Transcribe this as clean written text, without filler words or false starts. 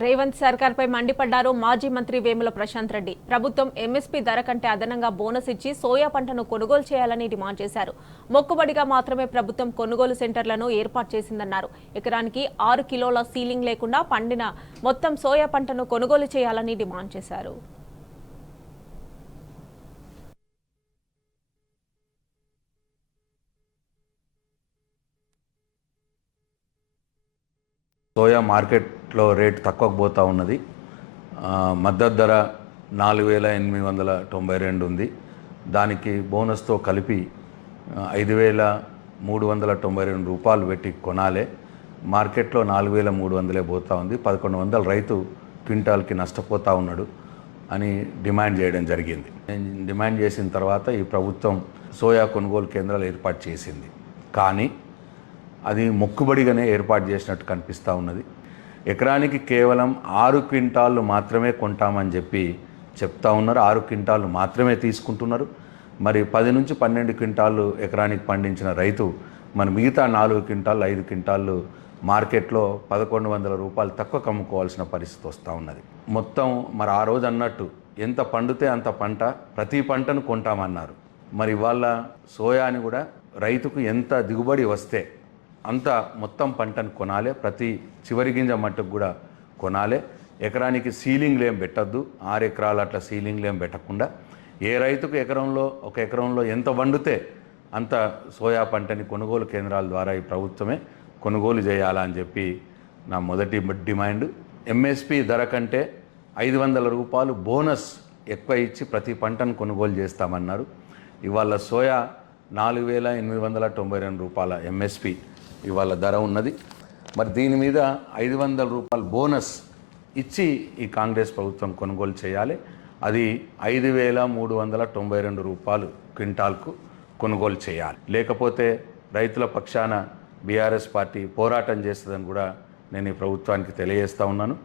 రేవంత్ సర్కార్పై మండిపడ్డారు మాజీ మంత్రి వేముల ప్రశాంత్ రెడ్డి. ప్రభుత్వం ఎంఎస్పీ ధర కంటే అదనంగా బోనస్ ఇచ్చి సోయా పంటను కొనుగోలు చేయాలని డిమాండ్ చేశారు. మొక్కుబడిగా మాత్రమే ప్రభుత్వం కొనుగోలు సెంటర్లను ఏర్పాటు చేసిందన్నారు. ఎకరానికి 6 కిలోల సీలింగ్ లేకుండా పండిన మొత్తం సోయా పంటను కొనుగోలు చేయాలని డిమాండ్ చేశారు. సోయా మార్కెట్లో రేటు తక్కువకు పోతూ ఉన్నది. మద్దతు ధర 4,892 ఉంది. దానికి బోనస్తో కలిపి 5,392 రూపాయలు పెట్టి కొనాలి. మార్కెట్లో 4,300 పోతూ ఉంది. 1,100 రైతు క్వింటాల్కి నష్టపోతూ ఉన్నాడు అని డిమాండ్ చేయడం జరిగింది. డిమాండ్ చేసిన తర్వాత ఈ ప్రభుత్వం సోయా కొనుగోలు కేంద్రాలు ఏర్పాటు చేసింది. కానీ అది మొక్కుబడిగానే ఏర్పాటు చేసినట్టు కనిపిస్తూ ఉన్నది. ఎకరానికి కేవలం 6 క్వింటాళ్ళు మాత్రమే కొంటామని చెప్తా ఉన్నారు. 6 క్వింటాళ్ళు మాత్రమే తీసుకుంటున్నారు. మరి 10 నుంచి 12 క్వింటాళ్ళు ఎకరానికి పండించిన రైతు మన మిగతా 4 క్వింటాళ్ళు 5 క్వింటాళ్ళు మార్కెట్లో 1,100 రూపాయలు తక్కువ అమ్ముకోవాల్సిన పరిస్థితి వస్తూ ఉన్నది. మొత్తం మరి ఆ రోజు అన్నట్టు ఎంత పండితే అంత పంట, ప్రతి పంటను కొంటామన్నారు. మరి ఇవాళ సోయాని కూడా రైతుకు ఎంత దిగుబడి వస్తే అంత మొత్తం పంటను కొనాలి. ప్రతి చివరి గింజ మట్టుకు కూడా కొనాలి. ఎకరానికి సీలింగ్లు ఏం పెట్టద్దు. 6 ఎకరాలు అట్లా సీలింగ్లు ఏం పెట్టకుండా ఏ రైతుకు ఒక ఎకరంలో ఎంత వండితే అంత సోయా పంటని కొనుగోలు కేంద్రాల ద్వారా ఈ ప్రభుత్వమే కొనుగోలు చేయాలని చెప్పి నా మొదటి డిమాండ్. ఎంఎస్పి ధర కంటే 500 రూపాయలు బోనస్ ఎక్కువ ఇచ్చి ప్రతి పంటను కొనుగోలు చేస్తామన్నారు. ఇవాళ సోయా 4,892 రూపాయల ఎంఎస్పి ఇవాళ ధర ఉన్నది. మరి దీని మీద 500 రూపాయలు బోనస్ ఇచ్చి ఈ కాంగ్రెస్ ప్రభుత్వం కొనుగోలు చేయాలి. అది 5,392 రూపాయలు క్వింటాల్కు కొనుగోలు చేయాలి. లేకపోతే రైతుల పక్షాన బీఆర్ఎస్ పార్టీ పోరాటం చేస్తుందని కూడా నేను ఈ ప్రభుత్వానికి తెలియజేస్తూ ఉన్నాను.